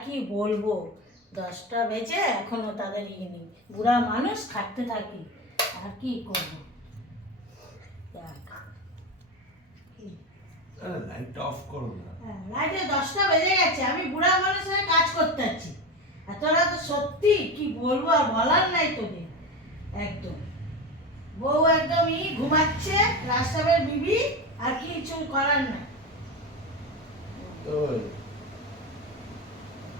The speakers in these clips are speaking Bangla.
কি বলব? দশটা বেজে এখনও তাদের ইয়ে নেই। বুড়া মানুষ খাটতে থাকি আর কি করব? যাক। লাইটটা অফ করো না। হ্যাঁ, দশটা বেজে গেছে। আমি বুড়া মানুষের কাজ করতে তোরা তো সত্যি কি বলব আর বলার নাই তোদের। একদম। বউ ঘুমাচ্ছে রাস্তাবের বিবি আর কিছু করার নাই ওই, আমি বুড়া মানুষ আমি সত্যি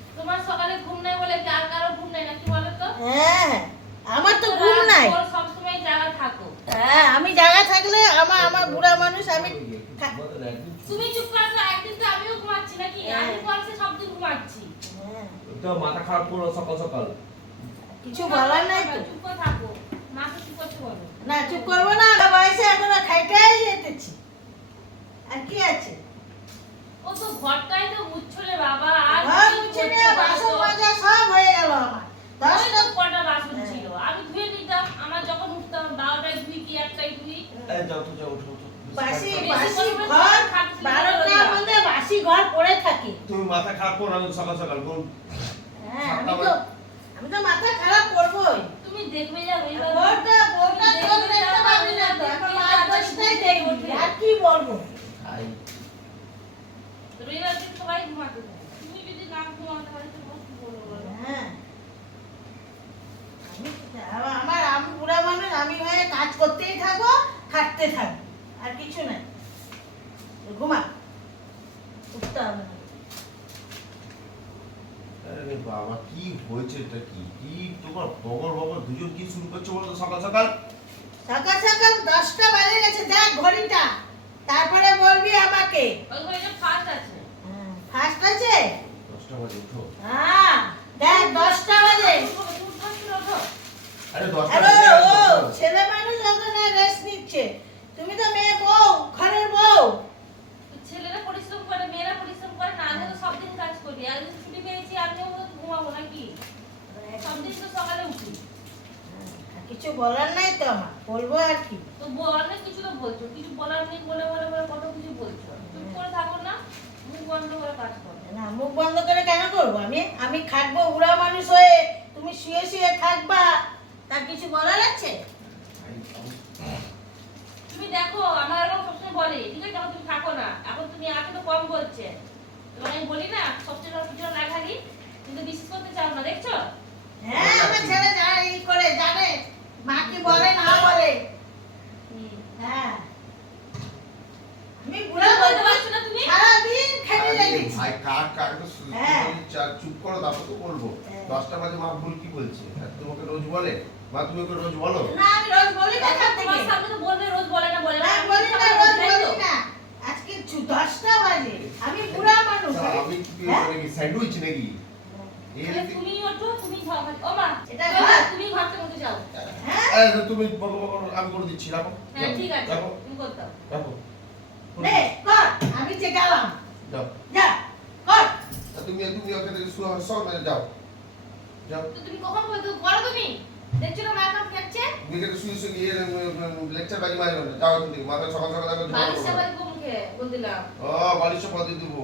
তোমার সকালে ঘুম নেই বলে কি কারও ঘুম নেই নাকি বলো তো? হ্যাঁ হ্যাঁ। আমার তো ঘুম নাই। রাত ভোর জাগা থাকো। হ্যাঁ আমি জায়গা থাকলে আমার আমার বুড়া মানুষ আমি তুমি চুপ করে তো একদিন তো আমিও ঘুমাচ্ছি নাকি? হ্যাঁ। আমি পরসে সব দিন ঘুমাচ্ছি। হ্যাঁ, তো মাথা খারাপ করো সকাল সকাল। কিছু বলার নাই তো। চুপ করে থাকো। মা তো চুপ করতে বলো। না চুপ করব না আমার বয়সে এখনও খাইটাই যেতেছি। আর কি আছে? ও তো ঘরটাই তো মুছছলে বাবা আর ঘর কি মুছে করছ নিয়ে বলো বাসন তো? মাজা সব হয়ে গেল আমার ওই দশটা তো কটা বাসন। ছিল? আমি ধুয়ে দিতাম আমার যখন উঠতাম বারোটায় ধুই কি একটাই ধুই? যাও তো যাও উঠো উঠো। বাসি বাসি ঘর বারোটার মধ্যে বাসি ঘর পড়ে থাকে। তুমি মাথা খারাপ করো না সকাল সকাল কোন হ্যাঁ আমি তো আমি তো মাথা খারাপ করবোই। তুমি দেখবে যা রবিবার বোরটা বোরটা তো দেখতে পাবি না তো এখন মাছ দশটাই দেখবি আর কি বলব? রবিবার দিন সবাই ঘুমাতে তুমি যদি না কি বলব হ্যাঁ আমি- আমার আমি বুড়া মানুষ আমি হয়ে কাজ করতেই থাকব খাটতে থাকব আর কিছু নাই। ঘুমা। উঠতে হবে না। আরে বাবা কি হয়েছে এটা কি? কি তোমার বগর বগর দুজন কি শুরু করছ বলো সকাল সকাল? সকাল সকাল দশটা বাজে গেছে দেখ ঘড়িটা। তারপরে বলবি আমাকে। আছে। ফার্স্ট আছে? দশটা বাজে উঠো। হ্যাঁ দেখ দশটা বাজে। আরে দশটা ছেলে মানুষ ওখানে রেস্ট নিচ্ছে তুমি তো মেয়ে বউ ঘরের বউ। ছেলেরা পরিশ্রম করে মেয়েরা পরিশ্রম করে না আমি তো সব দিন কাজ করি একদিন ছুটি পেয়েছি আমিও তো ঘুমাবো নাকি? সব দিন তো সকালে উঠি। কিছু বলার নাই তো আমার বলব আর কি। তো অনেক কিছু তো বলছো কিছু বলার নেই বলে বলে বলে কত কিছু বলছো। চুপ করে থাকো না মুখ বন্ধ করে কাজ করো। না মুখ বন্ধ করে কেন করব? আমি আমি খাটবো বুড়া মানুষ হয়ে তুমি শুয়ে শুয়ে থাকবা। তার কিছু বলার আছে? তুমি দেখো আমার এরকম সবসময় বলে ঠিক আছে তুমি থাকো না। এখন তুমি আগে তো কম বলছে। তোমার আমি বলি না সবচেয়ে সব কিছু না খালি কিন্তু বিশ্বাস করতে চাও না দেখছ? হ্যাঁ আমার ছেলে যা এই করে জানে। মা কি বলে না বলে। হ্যাঁ। আমি বুড়া বলতে পারছ না তুমি? সারাদিন খেটে আরে লেগেছি ভাই কাক কাক তো শুধু হ্যাঁ। চুপ করো তারপর তো বলব। হ্যাঁ। দশটা বাজে মা ভুল কি বলছে? আর তোমাকে রোজ বলে? মা তুমি ওকে রোজ বলো? না আমি রোজ বলি না এখান থেকে তোমার সামনে তো বলবে রোজ বলে না বলে না। বলি না রোজ বলি না। আজকে চু- দশটা বাজে। আমি বুড়া মানুষ আমি কি হ্যাঁ? মানে কি স্যান্ডউইচ নাকি? এই তুমি ওঠো তুমি খাও ও মা এটা। তুমি যাও। হ্যাঁ? তুমি বকো বকো আমি করে দিচ্ছি রাখো। হ্যাঁ যাও, ঠিক আছে তুমি করতে। রাখো। নে কর আমি যে গেলাম যাও। যা কর। তুমি তুমি ওখানে শুয়ে সব মেরে যাও। যাও। তো তুমি কখন বলতো? করো তুমি। দেখছ না মাথা খাচ্ছে তুমি এখানে শুয়ে শুয়ে গিয়ে লেকচার বাজি মারি না যাও এখান মাথা সকাল সকাল দেখো বালিশ চাপাই মুখে বল দিলাম। ও বালিশ পদে দিব।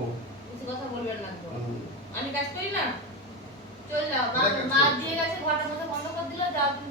কিছু কথা বলবেন না তো। আমি কাজ করি না? চল যাও। মা। দিয়ে গেছে ঘরটা মধ্যে বন্ধ করে দিল। যাও তুমি